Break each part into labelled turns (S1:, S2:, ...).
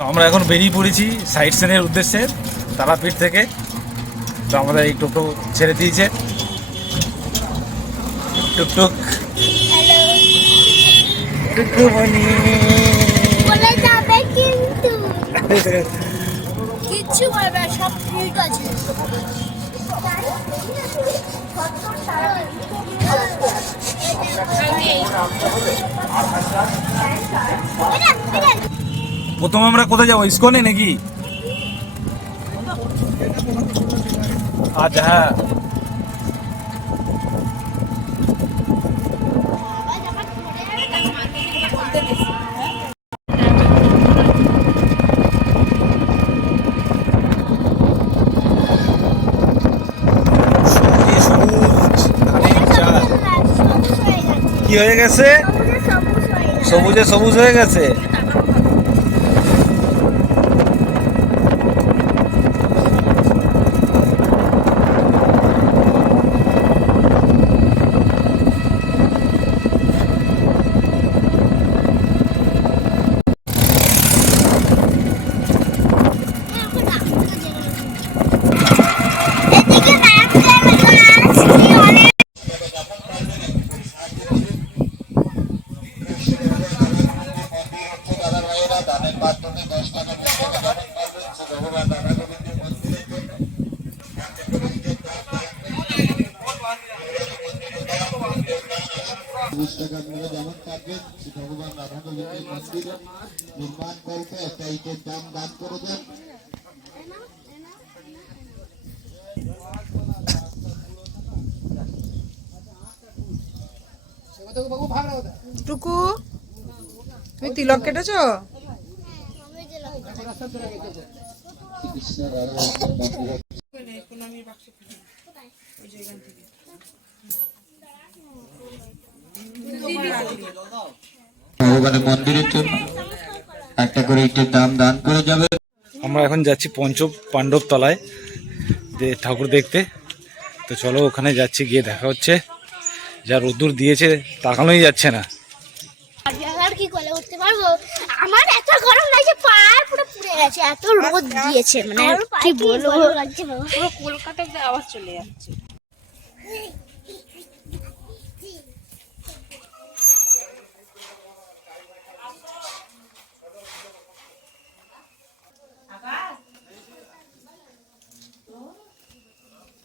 S1: আমরা এখন বেরিয়ে পড়েছি সাইড সিনের উদ্দেশ্যে তারাপীঠ থেকে। তো আমাদের এই টোটো ছেড়ে দিয়েছে। টুকটুক। টুকটুমণি প্রথম আমরা কোথায় যাব? ইস্কনে নাকি? আচ্ছা হ্যাঁ। কি হয়ে গেছে। সবুজে সবুজ হয়ে গেছে?
S2: টাকা আপনারা যেমন পাবেন শ্রী ভগবান রাধাগোবিন্দের মন্দির নির্মাণ করতে একটা ইটের দাম দান করে দেন।
S3: টুকু তুমি তিলক কেটেছো?
S2: কৃষ্ণ রাধাগোবিন্দের মন্দির ভগবানের মন্দিরের জন্য একটা করে ইটের দাম দান করে যাবে।
S1: আমরা এখন যাচ্ছি পঞ্চ পাণ্ডব তলায় যে ঠাকুর দেখতে। তো চলো ওখানে যাচ্ছি গিয়ে দেখা হচ্ছে। যা রোদ্দুর দিয়েছে তাকানোই যাচ্ছে না।
S4: আর কি করে উঠতে পারব? আমার এত গরম লাগছে পার পুরো পুড়ে গেছে এত রোদ দিয়েছে মানে কি বলব? লাগছে
S3: পুরো কলকাতাতে আওয়াজ চলে যাচ্ছে।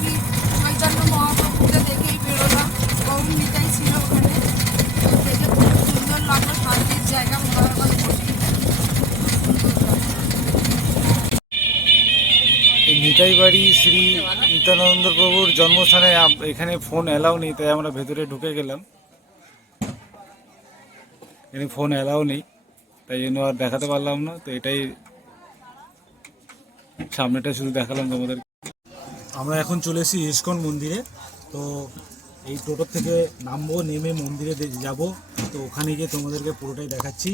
S3: চৈতন্য মহাপ্রভুকে দেখেই বেরোলাম। ছিল ওখানে। দেখে খুব সুন্দর লাগল। শান্তির জায়গা
S1: শ্রী নিত্যানন্দ প্রভুর জন্মস্থানে এখানে ফোন অ্যালাউ নেই, তাই আমরা ভেতরে ঢুকে গেলাম। এখানে ফোন অ্যালাউ নেই, তাই জন্য আর দেখাতে পারলাম না। তো এটাই সামনেটা শুধু দেখালাম তোমাদের আমরা এখন চলে এসেছি ইস্কন মন্দিরে। তো এই টোটো থেকে নামবো নেমে মন্দিরে যাব। তো ওখানে গিয়ে তোমাদেরকে পুরোটাই দেখাচ্ছি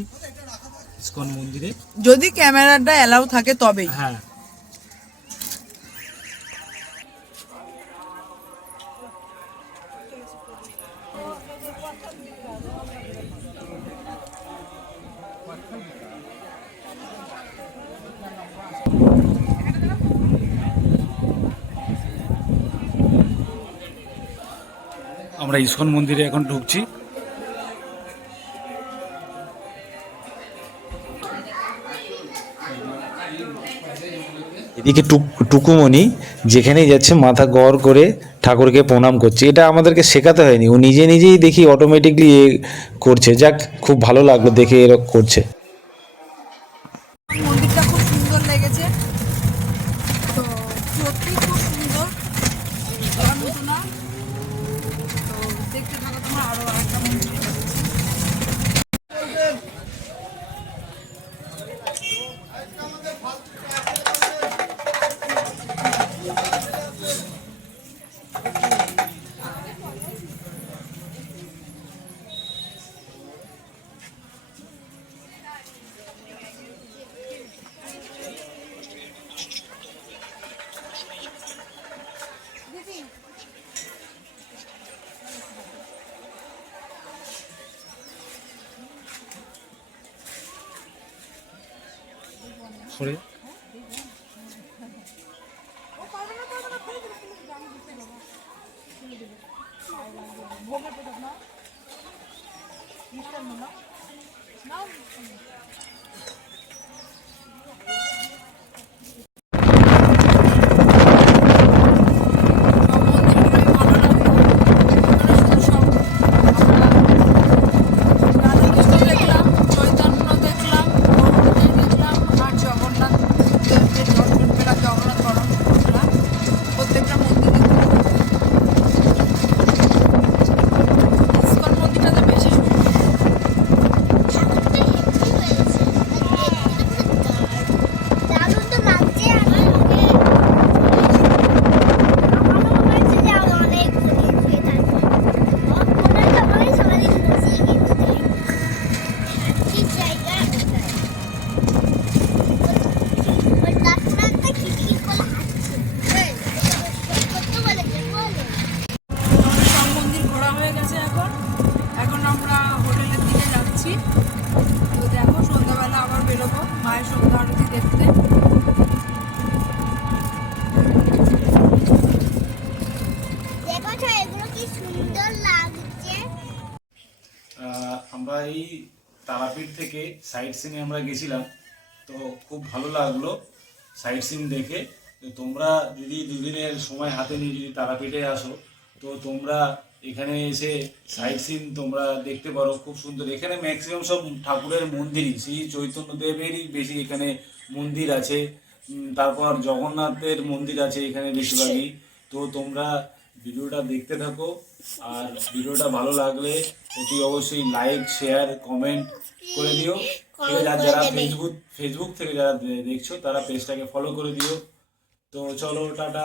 S1: ইস্কন মন্দিরে।
S3: যদি ক্যামেরাটা অ্যালাউ থাকে তবেই।
S1: হ্যাঁ। আমরা ইস্কন মন্দিরে এখন ঢুকছি।
S5: এদিকে টুক- টুকুমণি যেখানেই যাচ্ছে মাথা গড় করে ঠাকুরকে প্রণাম করছে। এটা আমাদেরকে শেখাতে হয়নি। ও নিজে নিজেই দেখি অটোমেটিকলি এ করছে। যাক খুব ভালো লাগল দেখে এরকম করছে।
S3: মন্দিরটা খুব সুন্দর লেগেছে। তো সত্যি খুব সুন্দর। দেখতে থাকো তোমার আরও একটা মন্দির দেখাচ্ছি।
S1: সরে
S3: আমরা
S1: এই তারাপীঠ থেকে সাইট সিনে আমরা গেছিলাম, তো খুব ভালো লাগল সাইট সিন দেখে। তো তোমরা যদি দুদিনের সময় হাতে নিয়ে যদি তারাপীঠে আসো, তো তোমরা এখানে এসে সাইট সিন তোমরা দেখতে পারো, খুব সুন্দর। এখানে ম্যাক্সিমাম সব ঠাকুরের মন্দিরই, শ্রী চৈতন্য দেবেরই বেশি এখানে মন্দির আছে। তারপর জগন্নাথের মন্দির আছে এখানে বেশিরভাগই। তো তোমরা ভিডিওটা দেখতে থাকো। আর ভিডিওটা ভালো লাগলে এটি অবশ্যই লাইক শেয়ার কমেন্ট করে দিও। যারা ফেসবুক ফেসবুক থেকে যারা দেখছ তারা পেজটাকে ফলো করে দিও। তো চলো টাটা।